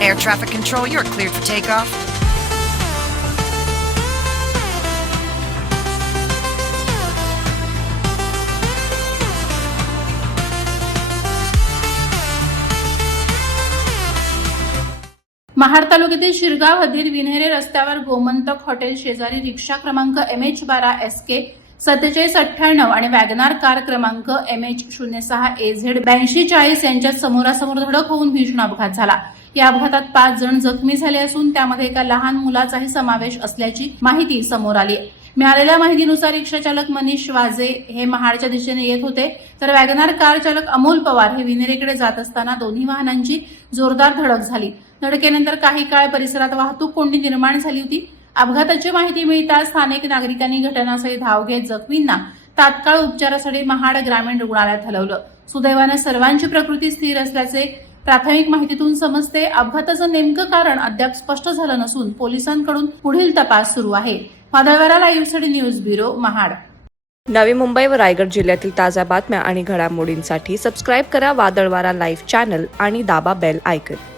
air traffic control. You're cleared for takeoff. Mahad तालुक्यातील शिरगाव हद्दीत विन्हेरे रस्त्यावर गोमंतक हॉटेल शेजारी रिक्षा क्रमांक MH12SK 4798 आणि वॅगनार कार क्रमांक MH06AZ 8240 यांच्यात समोरासमोर धडक होऊन भीषण अपघात झाला। या अपघातात 5 जण जखमी झाले असून त्यामध्ये एका लहान मुलाचाही समावेश असल्याची माहिती समोर आली आहे। मिळालेल्या माहितीनुसार रिक्षा चालक मनीष वाजे हे महाडच्या दिशेने येत होते, तर वॅगनार कार चालक अमोल पवार हे विन्हेरेकडे जात असताना दोन्ही वाहनांची जोरदार धडक झाली। धडकेनंतर काही काळ परिसरात वाहतूक कोंडी निर्माण झाली होती। अपघाताची माहिती मिळताच स्थानिक नागरिकांनी घटनास्थळी धाव घेत जखमींना तात्काळ उपचारासाठी महाड ग्रामीण रुग्णालयात हलवलं। सुदैवाने सर्वांची प्रकृती स्थिर असल्याचे प्राथमिक माहितीतून समजते। अपघाताचं नेमकं कारण अद्याप स्पष्ट झालं नसून पोलिसांकडून पुढील तपास सुरू आहे। वादळवारा लाईव्हसाठी न्यूज ब्युरो महाड। नवी मुंबई व रायगड जिल्ह्यातील ताज्या बातम्या आणि घडामोडींसाठी सबस्क्राईब करा वादळवारा लाईव्ह चॅनल आणि दाबा बेल आयकॉन।